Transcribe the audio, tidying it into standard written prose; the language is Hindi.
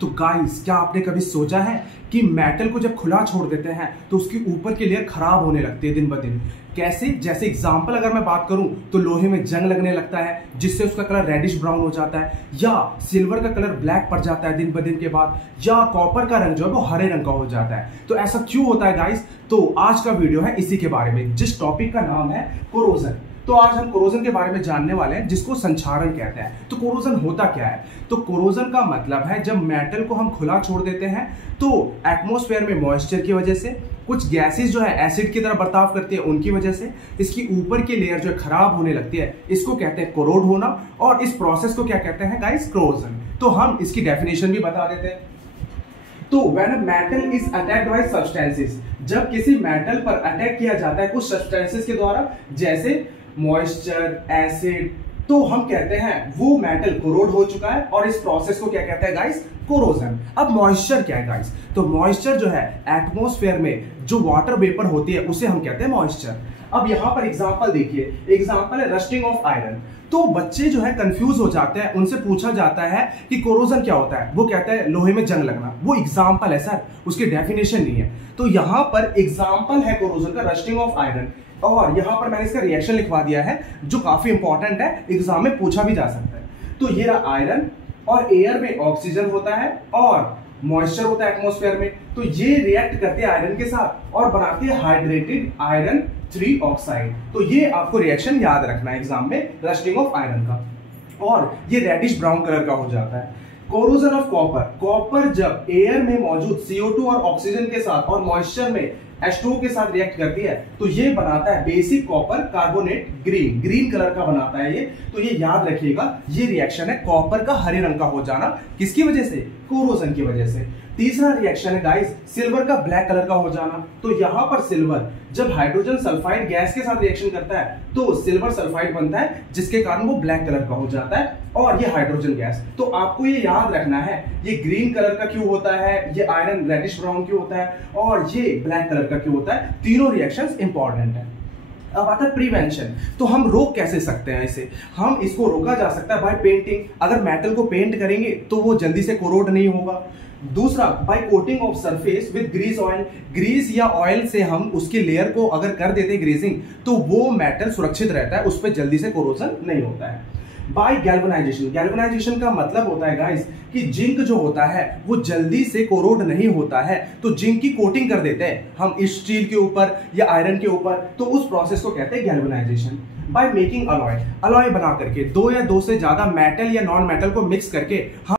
तो गाइस, क्या आपने कभी सोचा है कि मेटल को जब खुला छोड़ देते हैं तो उसकी ऊपर की लेयर खराब होने लगती है दिन ब दिन। कैसे? जैसे एग्जांपल अगर मैं बात करूं तो लोहे में जंग लगने लगता है जिससे उसका कलर रेडिश ब्राउन हो जाता है, या सिल्वर का कलर ब्लैक पड़ जाता है दिन ब दिन के बाद, या कॉपर का रंग जो है वो हरे रंग का हो जाता है। तो ऐसा क्यों होता है गाइस? तो आज का वीडियो है इसी के बारे में, जिस टॉपिक का नाम है कोरोजन। तो आज हम कोरोजन के बारे में जानने वाले हैं, जिसको संक्षारण कहते हैं। तो कोरोजन होता क्या है? तो कोरोजन का मतलब है जब मेटल को हम खुला छोड़ देते हैं तो एटमॉस्फेयर में मॉइस्चर की वजह से कुछ गैसेस जो है एसिड की तरह बर्ताव करती है, उनकी वजह से इसकी ऊपर की लेयर जो है खराब होने लगती है। इसको कहते हैं कोरोड होना, और इस प्रोसेस को क्या कहते हैं गाइस? कोरोजन। तो हम इसकी डेफिनेशन भी बता देते हैं। तो when a metal is attacked by substances, जब किसी मेटल पर अटैक किया जाता है कुछ सब्सटेंसेस के द्वारा, जैसे मॉइस्चर, एसिड, तो हम कहते हैं वो मेटल कोरोड हो चुका है, और इस प्रोसेस को क्या कहते हैं गाइस? कोरोजन। अब मॉइस्चर क्या है गाइस? तो मॉइस्चर जो है एटमॉस्फेयर में जो वाटर वेपर होती है उसे हम कहते हैं मॉइस्चर। अब यहां पर एग्जांपल देखिए, एग्जांपल है रस्टिंग ऑफ आयरन। तो बच्चे जो है कंफ्यूज हो जाते हैं, उनसे पूछा जाता है कि कोरोजन क्या होता है, वो कहता है लोहे में जंग लगना। वो एग्जांपल है सर, उसकी डेफिनेशन नहीं है। तो यहां पर एग्जांपल है कोरोजन का रस्टिंग ऑफ आयरन, और यहां पर मैंने इसका रिएक्शन लिखवा दिया है जो काफी इंपॉर्टेंट है, एग्जाम में पूछा भी जा सकता है। तो ये रहा आयरन, और एयर में ऑक्सीजन होता है और मॉइस्चर होता है एटमॉस्फेयर में। तो ये रिएक्ट करते हैं आयरन के साथ और बनाते हैं हाइड्रेटेड आयरन 3 ऑक्साइड। तो ये आपको रिएक्शन याद रखना है एग्जाम में, रस्टिंग ऑफ आयरन का, और ये रेडिश ब्राउन कलर का हो जाता है। कोरोजन ऑफ कॉपर, कॉपर जब एयर में मौजूद CO2 और ऑक्सीजन के साथ और मॉइस्चर में H2O के साथ रिएक्ट करती है तो ये बनाता है basic copper carbonate green, green colour का बनाता है ये। तो ये याद रखिएगा, ये रिएक्शन है कॉपर का हरे रंग का हो जाना, किसकी वजह से? कोरोजन की वजह से। तीसरा रिएक्शन है गाइस सिल्वर का ब्लैक कलर का हो जाना। तो यहां पर सिल्वर जब हाइड्रोजन सल्फाइड गैस के साथ रिएक्शन करता है तो सिल्वर सल्फाइड बनता है, जिसके कारण वो ब्लैक कलर का हो जाता है, और ये हाइड्रोजन गैस। तो आपको ये याद रखना है ये ग्रीन कलर का क्यों होता है, ये आयरन रेडिश ब्राउन क्यों होता है, और ये ब्लैक कलर का क्यों होता है। तीनों रिएक्शंस इंपॉर्टेंट है। अब आता है प्रिवेंशन। तो हम रोक कैसे सकते हैं इसे? हम इसको रोका जा सकता है बाय पेंटिंग। अगर मेटल को पेंट करेंगे तो वो जल्दी से कोरोड नहीं होगा। दूसरा, by coating of surface with grease oil. Grease या ऑयल से हम उसकी लेयर को अगर कर देते हैं ग्रीसिंग तो वो मेटल सुरक्षित रहता है, उस पर जल्दी से कोरोजन नहीं होता है। बाय गैल्वेनाइजेशन, गैल्वेनाइजेशन का मतलब होता है गाइस कि जिंक जो होता है वो जल्दी से कोरोड नहीं होता है, तो जिंक की कोटिंग कर देते हैं हम इस स्टील के ऊपर या आयरन के ऊपर, तो उस प्रोसेस को कहते हैं galvanisation. By making alloy, alloy बना करके दो या दो से ज्यादा मेटल या नॉन मेटल को मिक्स करके हम